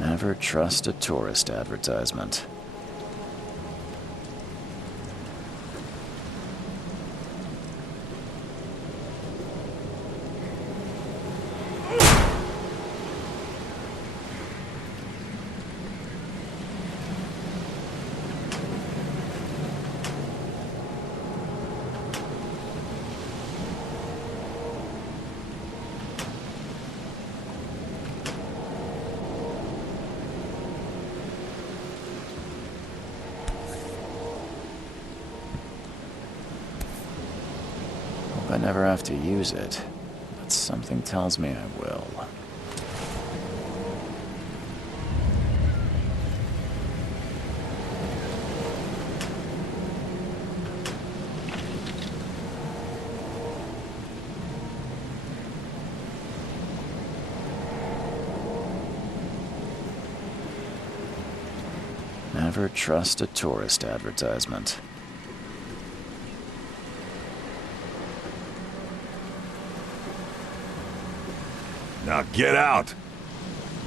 Never trust a tourist advertisement. I never have to use it, but something tells me I will. Never trust a tourist advertisement. Now get out!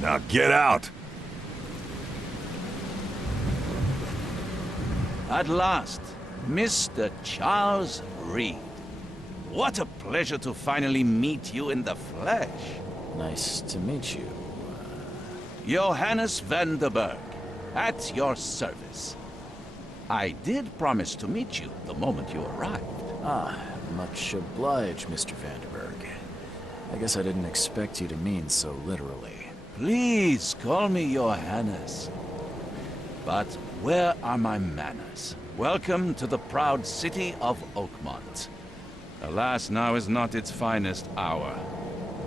Now get out! At last, Mr. Charles Reed. What a pleasure to finally meet you in the flesh. Nice to meet you. Johannes van der Berg, at your service. I did promise to meet you the moment you arrived. Ah, much obliged, Mr. Vanderberg. I guess I didn't expect you to mean so literally. Please call me Johannes. But where are my manners? Welcome to the proud city of Oakmont. Alas, now is not its finest hour,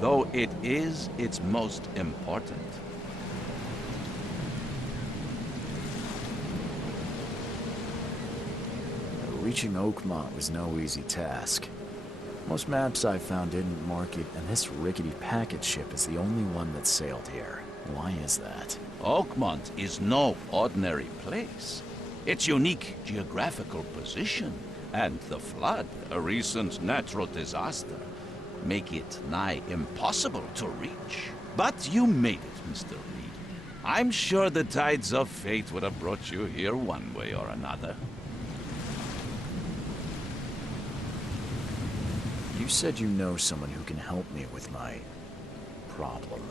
though it is its most important. Reaching Oakmont was no easy task. Most maps I found didn't mark it, and this rickety packet ship is the only one that sailed here. Why is that? Oakmont is no ordinary place. Its unique geographical position and the flood, a recent natural disaster, make it nigh impossible to reach. But you made it, Mr. Reed. I'm sure the tides of fate would have brought you here one way or another. You said you know someone who can help me with my problem.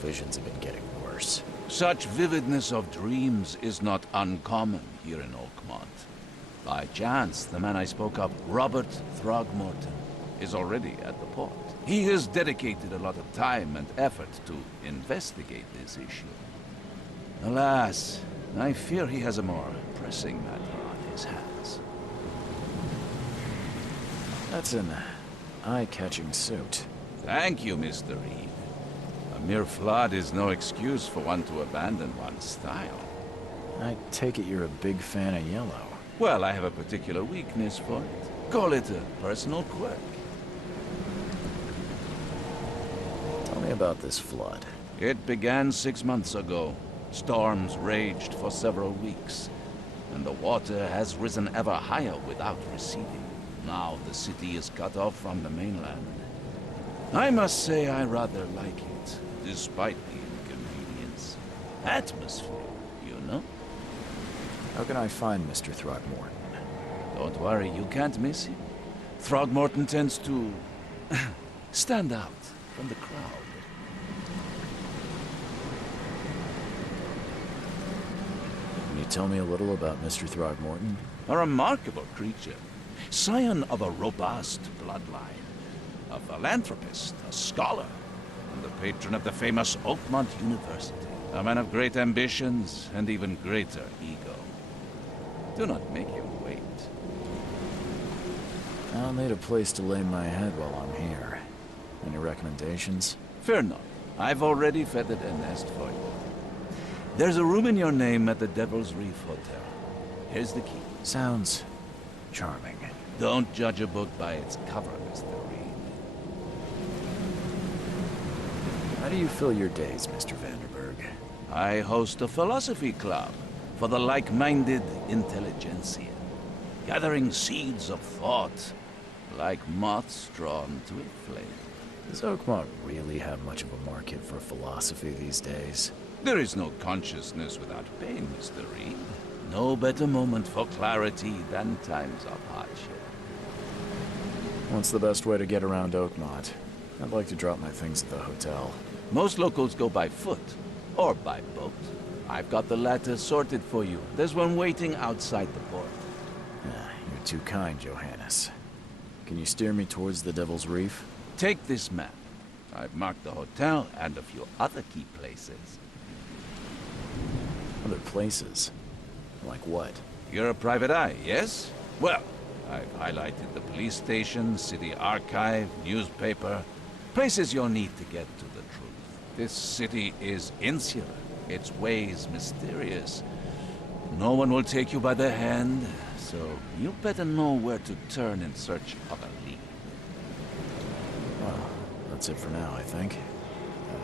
Visions have been getting worse. Such vividness of dreams is not uncommon here in Oakmont. By chance, the man I spoke of, Robert Throgmorton, is already at the port. He has dedicated a lot of time and effort to investigate this issue. Alas, I fear he has a more pressing matter on his hands. That's an eye-catching suit. Thank you, Mr. Reed. A mere flood is no excuse for one to abandon one's style. I take it you're a big fan of yellow. Well, I have a particular weakness for it. Call it a personal quirk. Tell me about this flood. It began 6 months ago. Storms raged for several weeks, and the water has risen ever higher without receding. Now the city is cut off from the mainland. I must say I rather like it, despite the inconvenience. Atmosphere, you know? How can I find Mr. Throgmorton? Don't worry, you can't miss him. Throgmorton tends to stand out from the crowd. Can you tell me a little about Mr. Throgmorton? A remarkable creature. Scion of a robust bloodline. A philanthropist, a scholar, and the patron of the famous Oakmont University. A man of great ambitions and even greater ego. Do not make him wait. I'll need a place to lay my head while I'm here. Any recommendations? Fear not. I've already feathered a nest for you. There's a room in your name at the Devil's Reef Hotel. Here's the key. Sounds charming. Don't judge a book by its cover, Mr. Reed. How do you fill your days, Mr. Vanderberg? I host a philosophy club for the like-minded intelligentsia, gathering seeds of thought like moths drawn to a flame. Does Oakmont really have much of a market for philosophy these days? There is no consciousness without pain, Mr. Reed. No better moment for clarity than times of hardship. What's the best way to get around Oakmont? I'd like to drop my things at the hotel. Most locals go by foot, or by boat. I've got the latter sorted for you. There's one waiting outside the port. You're too kind, Johannes. Can you steer me towards the Devil's Reef? Take this map. I've marked the hotel and a few other key places. Other places? Like what? You're a private eye, yes? Well, I've highlighted the police station, city archive, newspaper, places you'll need to get to the truth. This city is insular, its ways mysterious. No one will take you by the hand, so you better know where to turn in search of a lead. Well, that's it for now, I think.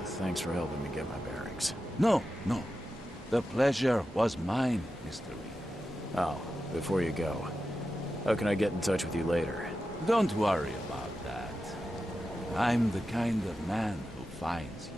Thanks for helping me get my bearings. No. The pleasure was mine, Mr. Reed. Oh, before you go, how can I get in touch with you later? Don't worry about that. I'm the kind of man who finds you.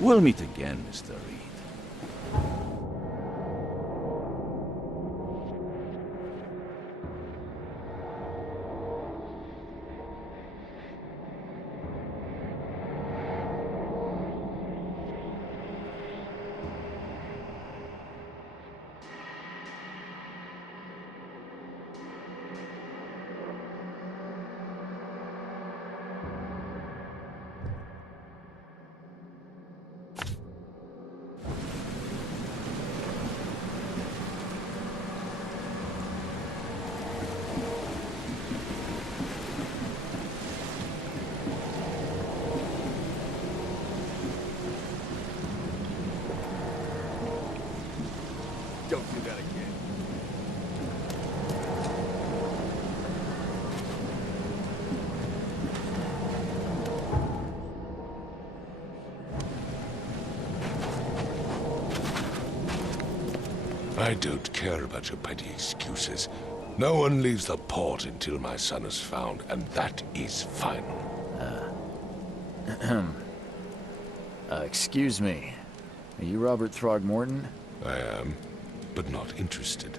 We'll meet again, Mr. Reed. Don't do that again. I don't care about your petty excuses. No one leaves the port until my son is found, and that is final. Excuse me. Are you Robert Throgmorton? I am, but not interested.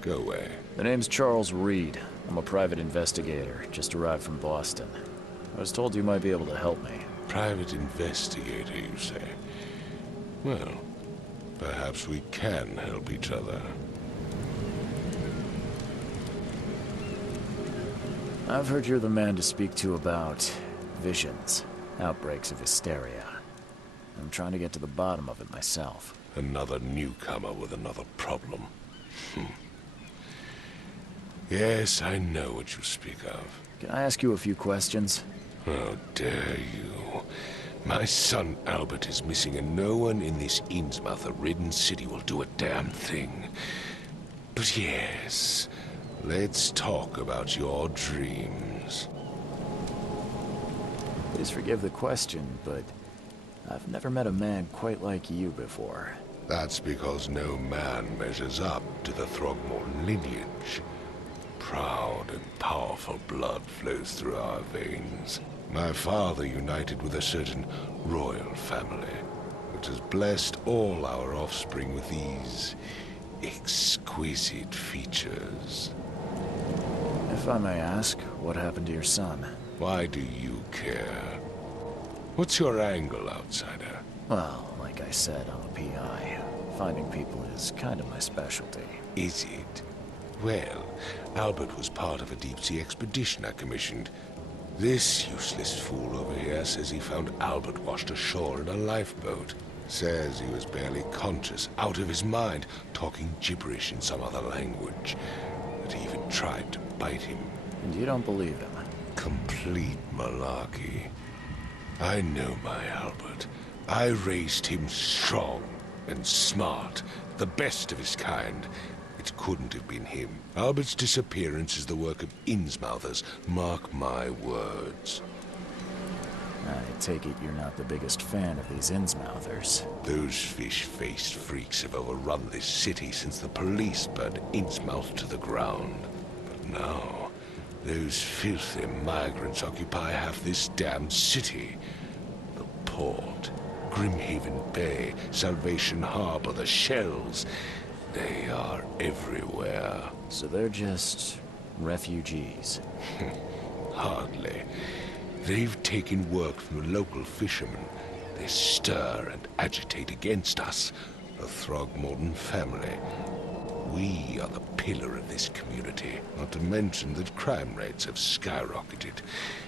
Go away. The name's Charles Reed. I'm a private investigator, just arrived from Boston. I was told you might be able to help me. Private investigator, you say? Well, perhaps we can help each other. I've heard you're the man to speak to about visions, outbreaks of hysteria. I'm trying to get to the bottom of it myself. Another newcomer with another problem. Yes, I know what you speak of. Can I ask you a few questions? How dare you? My son Albert is missing, and no one in this Innsmouth-ridden city will do a damn thing. But yes, let's talk about your dreams. Please forgive the question, but I've never met a man quite like you before. That's because no man measures up to the Throgmorton lineage. Proud and powerful blood flows through our veins. My father united with a certain royal family, which has blessed all our offspring with these exquisite features. If I may ask, what happened to your son? Why do you care? What's your angle, outsider? Well, like I said, I'm a PI. Finding people is kind of my specialty. Is it? Well, Albert was part of a deep-sea expedition I commissioned. This useless fool over here says he found Albert washed ashore in a lifeboat. Says he was barely conscious, out of his mind, talking gibberish in some other language. That he even tried to bite him. And you don't believe him? Complete malarkey. I know my Albert. I raised him strong and smart, the best of his kind. It couldn't have been him. Albert's disappearance is the work of Innsmouthers, mark my words. I take it you're not the biggest fan of these Innsmouthers. Those fish-faced freaks have overrun this city since the police burned Innsmouth to the ground. But now, those filthy migrants occupy half this damned city. The port, Grimhaven Bay, Salvation Harbor, the shells. They are everywhere. So they're just refugees. Hardly. They've taken work from the local fishermen. They stir and agitate against us, the Throgmorton family. We are the pillar of this community, not to mention that crime rates have skyrocketed.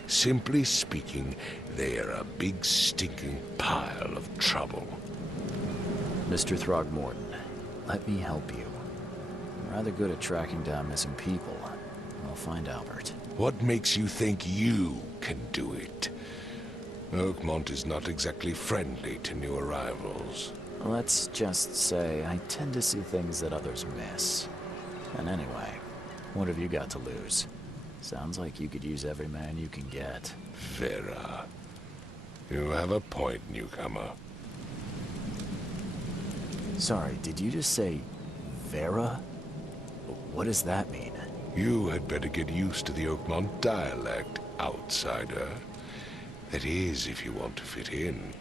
Simply speaking, they are a big stinking pile of trouble. Mr. Throgmorton, let me help you. I'm rather good at tracking down missing people. I'll find Albert. What makes you think you can do it? Oakmont is not exactly friendly to new arrivals. Let's just say I tend to see things that others miss. And anyway, what have you got to lose? Sounds like you could use every man you can get. Vera. You have a point, newcomer. Sorry, did you just say Vera? What does that mean? You had better get used to the Oakmont dialect, outsider. That is, if you want to fit in.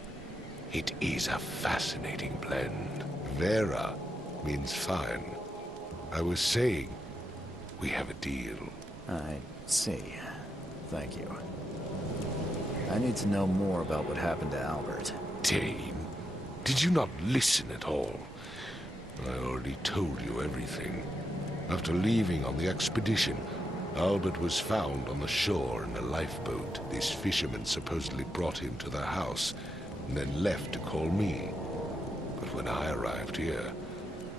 It is a fascinating blend. Vera means fine. I was saying, we have a deal. I see. Thank you. I need to know more about what happened to Albert. Dane, did you not listen at all? I already told you everything. After leaving on the expedition, Albert was found on the shore in a lifeboat. This fisherman supposedly brought him to their house, and then left to call me. But when I arrived here,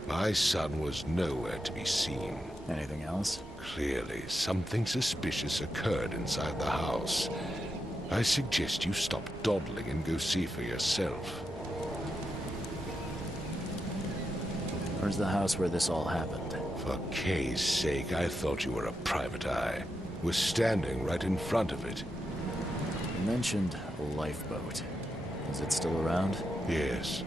my son was nowhere to be seen. Anything else? Clearly, something suspicious occurred inside the house. I suggest you stop dawdling and go see for yourself. Where's the house where this all happened? For Kay's sake, I thought you were a private eye. We're standing right in front of it. You mentioned a lifeboat. Is it still around? Yes.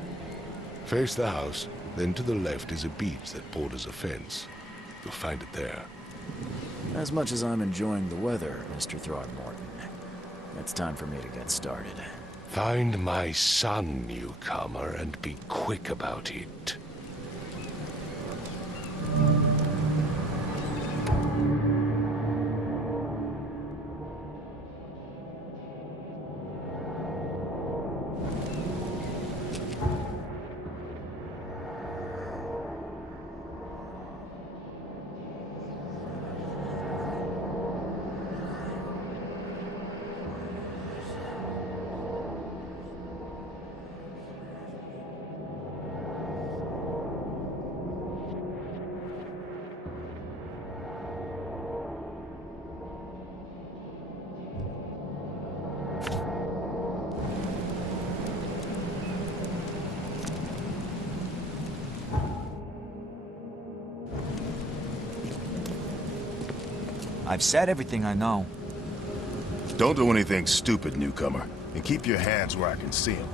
Face the house, then to the left is a beach that borders a fence. You'll find it there. As much as I'm enjoying the weather, Mr. Throgmorton, it's time for me to get started. Find my son, newcomer, and be quick about it. I've said everything I know. Don't do anything stupid, newcomer. And keep your hands where I can see them.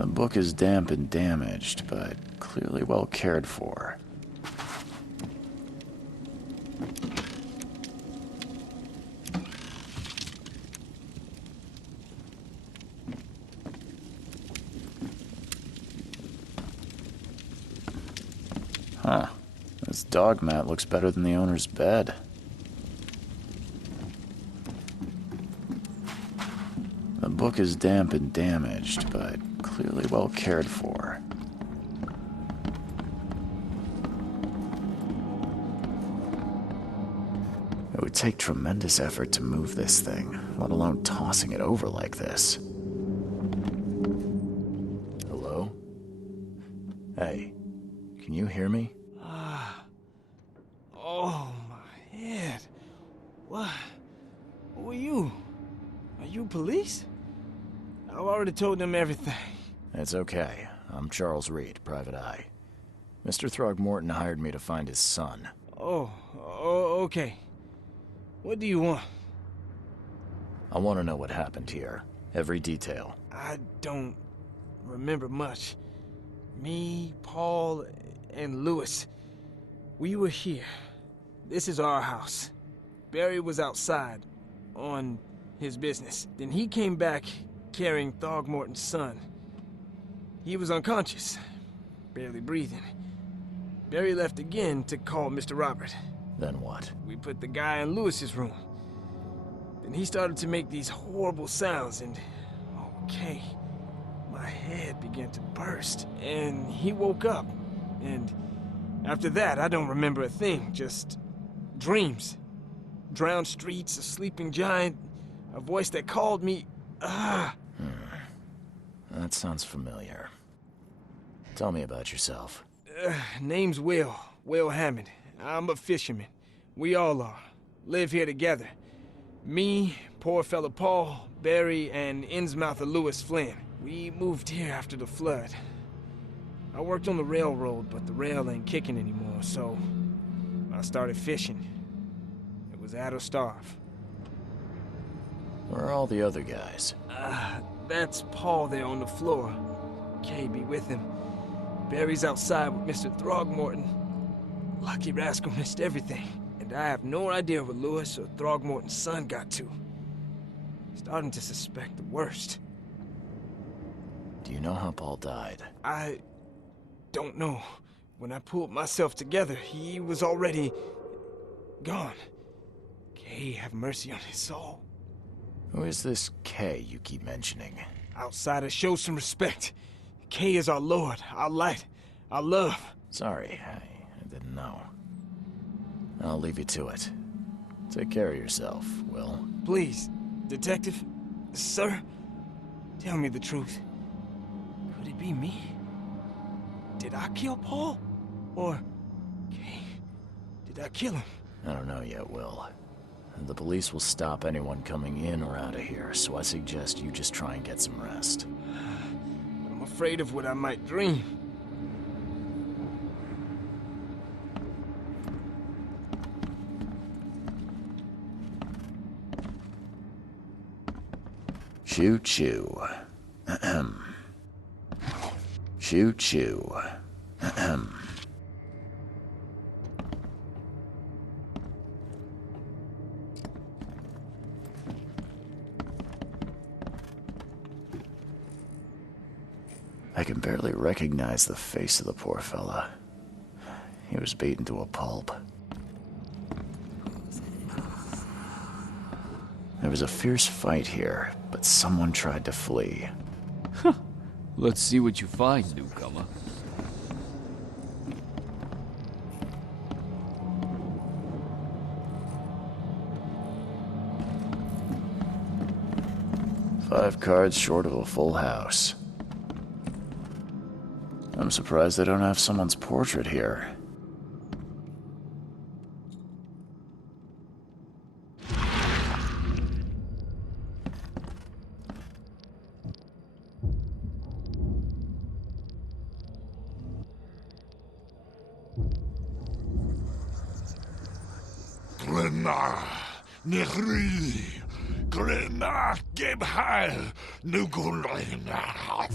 The book is damp and damaged, but clearly well cared for. Huh. This dog mat looks better than the owner's bed. The book is damp and damaged, but clearly well cared for. It would take tremendous effort to move this thing, let alone tossing it over like this. Hello? Hey, can you hear me? Oh, my head. What? Who are you? Are you police? I've already told them everything. It's okay. I'm Charles Reed, Private Eye. Mr. Throgmorton hired me to find his son. Oh, okay. What do you want? I want to know what happened here. Every detail. I don't remember much. Me, Paul, and Lewis, we were here. This is our house. Barry was outside, on his business. Then he came back carrying Throgmorton's son. He was unconscious, barely breathing. Barry left again to call Mr. Robert. Then what? We put the guy in Lewis's room. Then he started to make these horrible sounds and... okay. My head began to burst, and he woke up. And after that, I don't remember a thing, just dreams. Drowned streets, a sleeping giant, a voice that called me. That sounds familiar. Tell me about yourself. Name's Will Hammond. I'm a fisherman. We all are. Live here together. Me, poor fella Paul, Barry, and Innsmouther Lewis Flynn. We moved here after the flood. I worked on the railroad, but the rail ain't kicking anymore, so I started fishing. It was add or starve. Where are all the other guys? That's Paul there on the floor. Kay be with him. Barry's outside with Mr. Throgmorton. Lucky rascal missed everything. And I have no idea where Lewis or Throgmorton's son got to. Starting to suspect the worst. Do you know how Paul died? I don't know. When I pulled myself together, he was already gone. Kay have mercy on his soul. Who is this K you keep mentioning? Outsiders, show some respect. Kay is our lord, our light, our love. Sorry, I didn't know. I'll leave you to it. Take care of yourself, Will. Please, detective, sir, tell me the truth. Could it be me? Did I kill Paul? Or Kay? Did I kill him? I don't know yet, Will. The police will stop anyone coming in or out of here, so I suggest you just try and get some rest. I'm afraid of what I might dream. Choo-choo. Ahem. Choo-choo. Ahem. I can barely recognize the face of the poor fella. He was beaten to a pulp. There was a fierce fight here, but someone tried to flee. Let's see what you find, newcomer. Five cards short of a full house. I'm surprised they don't have someone's portrait here. Glenna, Nehri, Glenna, Gebhal, Nugulina.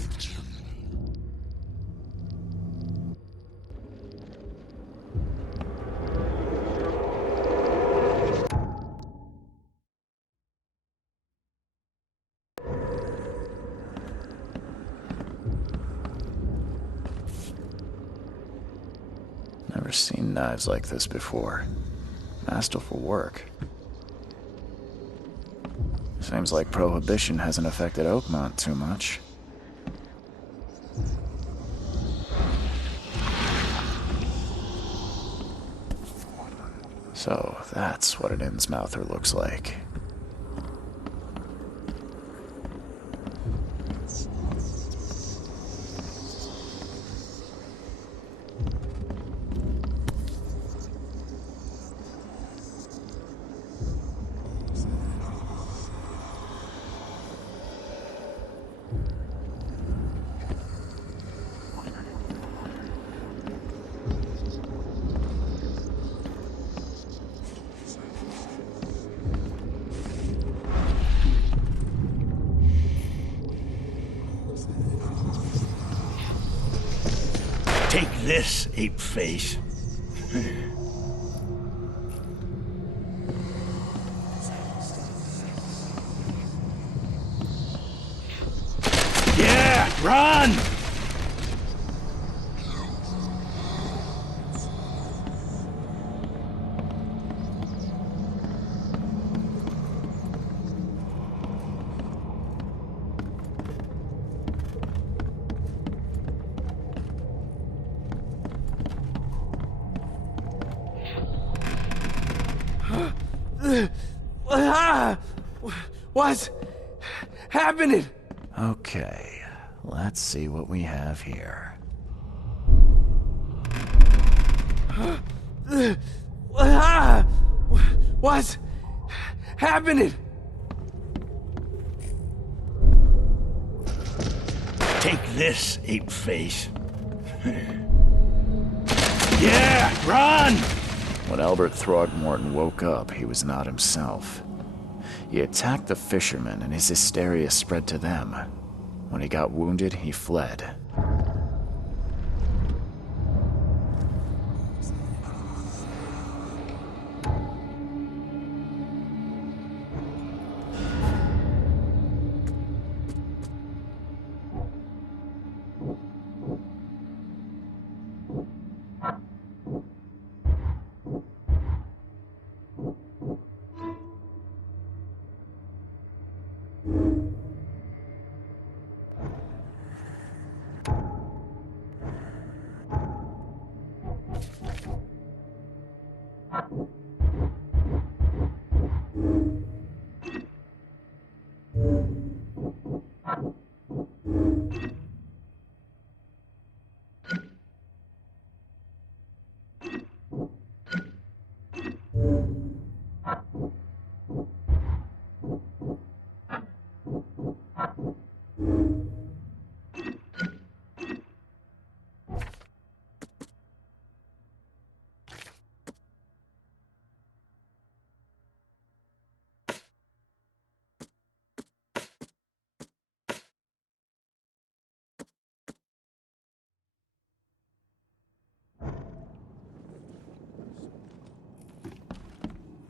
seen knives like this before. Masterful work. Seems like Prohibition hasn't affected Oakmont too much. So that's what an Innsmouther looks like. Take this, ape face. Yeah, run! What's happening? Okay, let's see what we have here. What's happening? Take this, ape face. Yeah, run! When Albert Throgmorton woke up, he was not himself. He attacked the fishermen, and his hysteria spread to them. When he got wounded, he fled.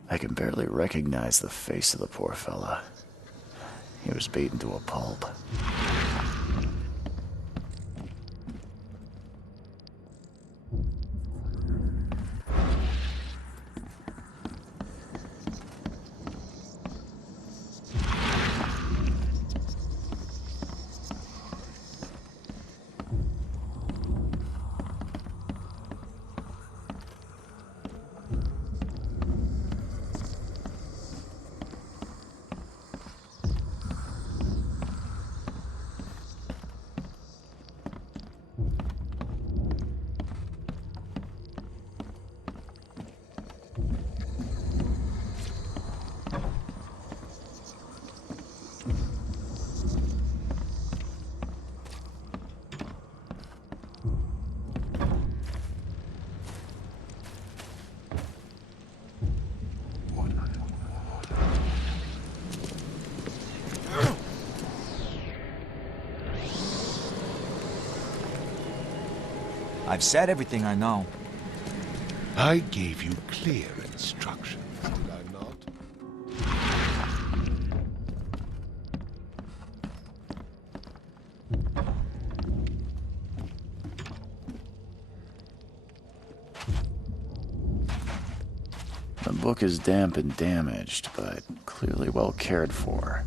I can barely recognize the face of the poor fella. He was beaten to a pulp. I've said everything I know. I gave you clear instructions, did I not? book is damp and damaged, but clearly well cared for.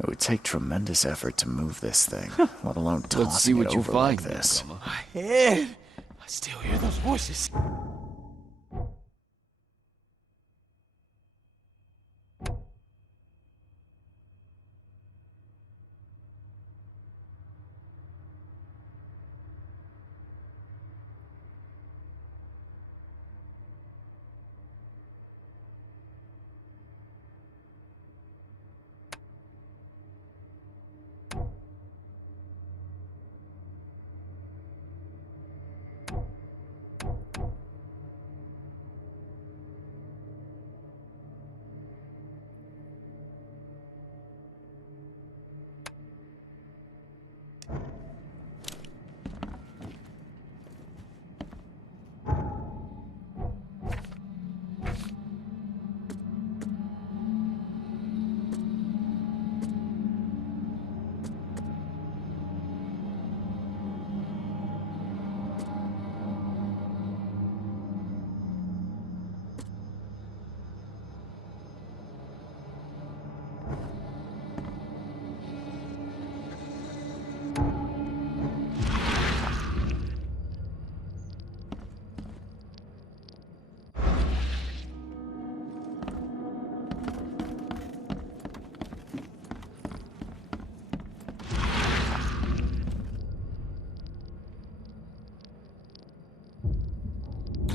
It would take tremendous effort to move this thing, let alone Let's see tossing it what you over like find, this. newcomer. My head! I still hear those voices.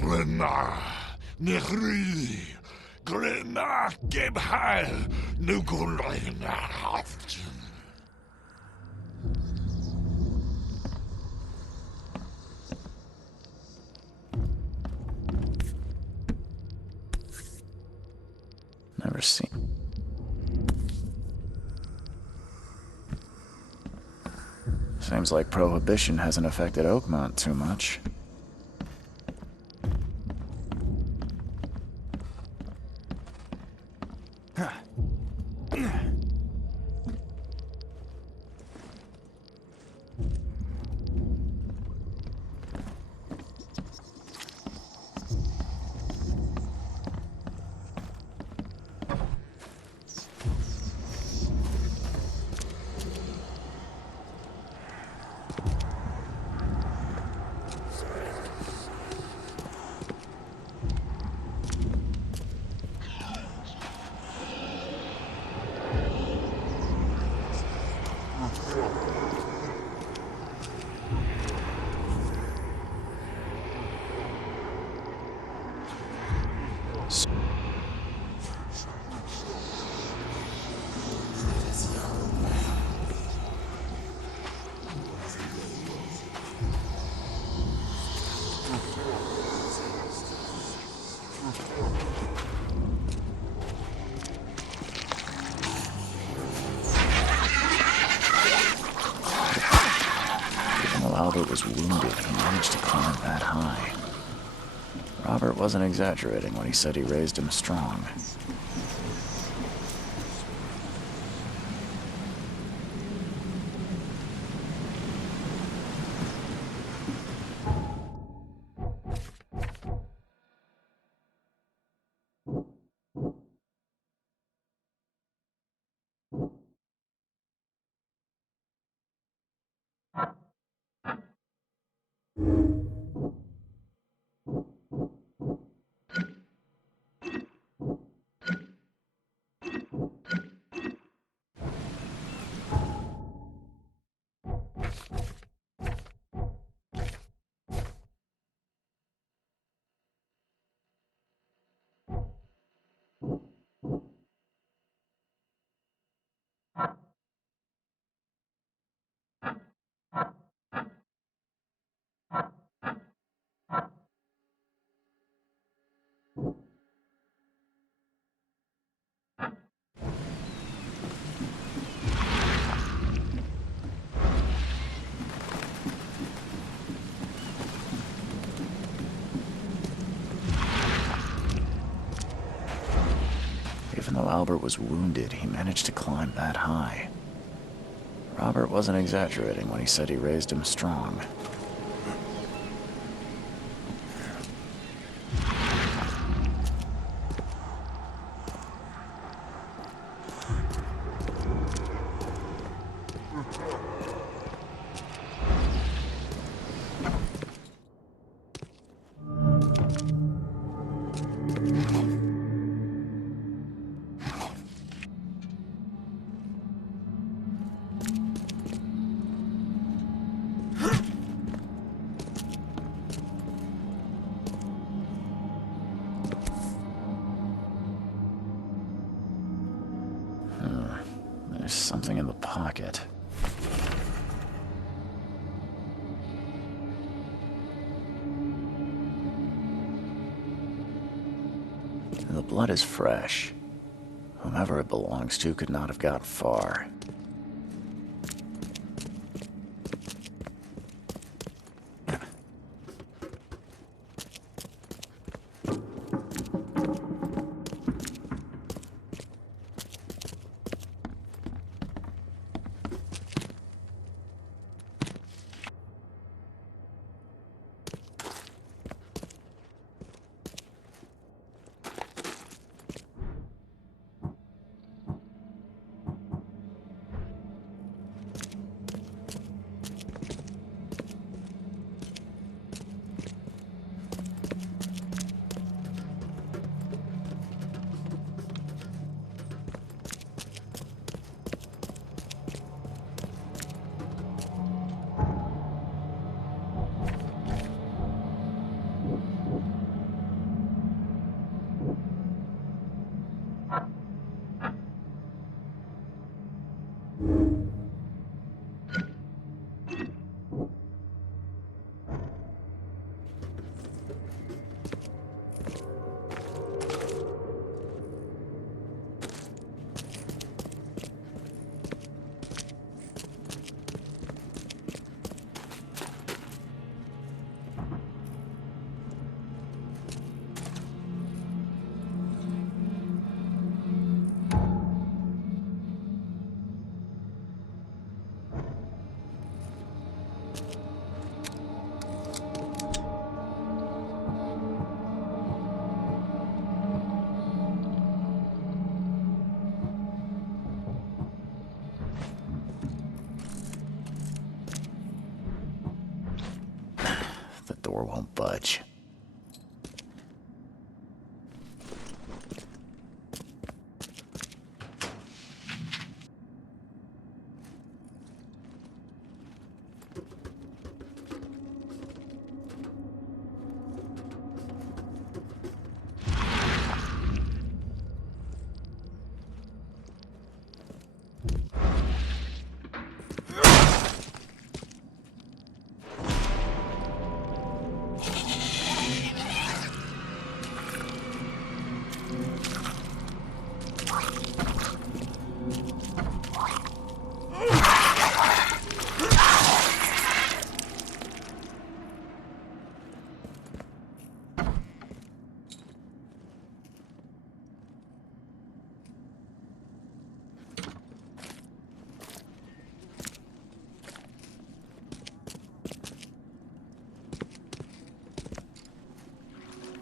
Glenna, Nehri, Glenna, Gebhal, Nugulina, Hafton. Never seen. Seems like Prohibition hasn't affected Oakmont too much. While Albert was wounded, he managed to climb that high. Robert wasn't exaggerating when he said he raised him strong. Albert was wounded, he managed to climb that high. Robert wasn't exaggerating when he said he raised him strong. There's something in the pocket. The blood is fresh. Whomever it belongs to could not have gotten far. The door won't budge.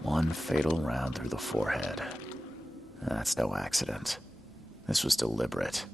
One fatal round through the forehead. That's no accident. This was deliberate.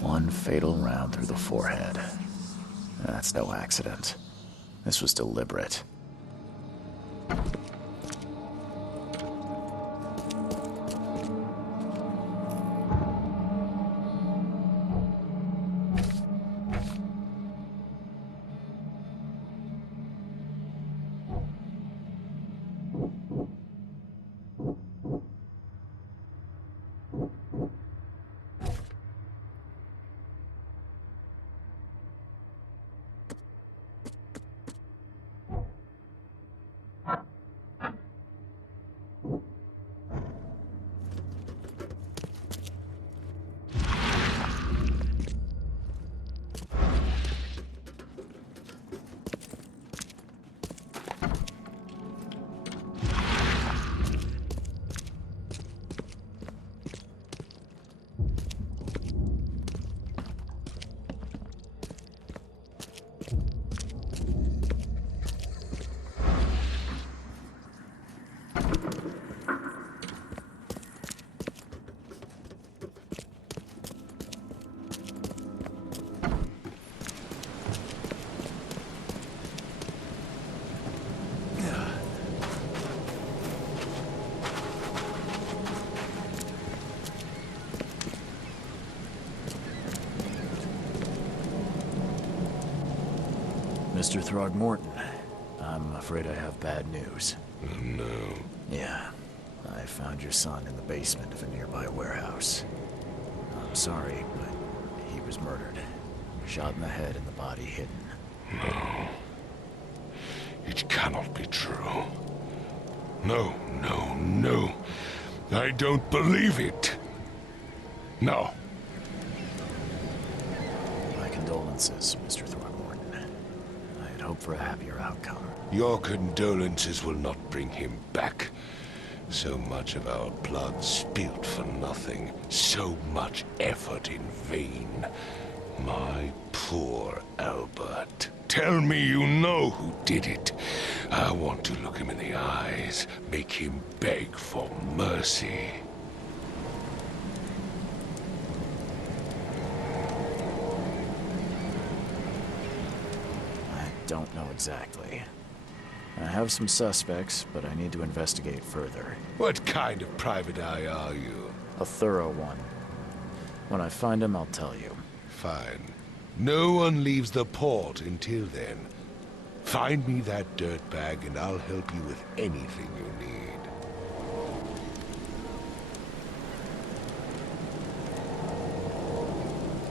One fatal round through the forehead. That's no accident. This was deliberate. Mr. Throgmorton, I'm afraid I have bad news. Oh, no. Yeah, I found your son in the basement of a nearby warehouse. I'm sorry, but he was murdered. Shot in the head and the body hidden. No. It cannot be true. No, no, no. I don't believe it. No. My condolences, Mr. Throgmorton. I had hoped for a happier outcome. Your condolences will not bring him back. So much of our blood spilt for nothing. So much effort in vain. My poor Albert. Tell me you know who did it. I want to look him in the eyes, make him beg for mercy. I don't know exactly. I have some suspects, but I need to investigate further. What kind of private eye are you? A thorough one. When I find him, I'll tell you. Fine. No one leaves the port until then. Find me that dirtbag and I'll help you with anything you need.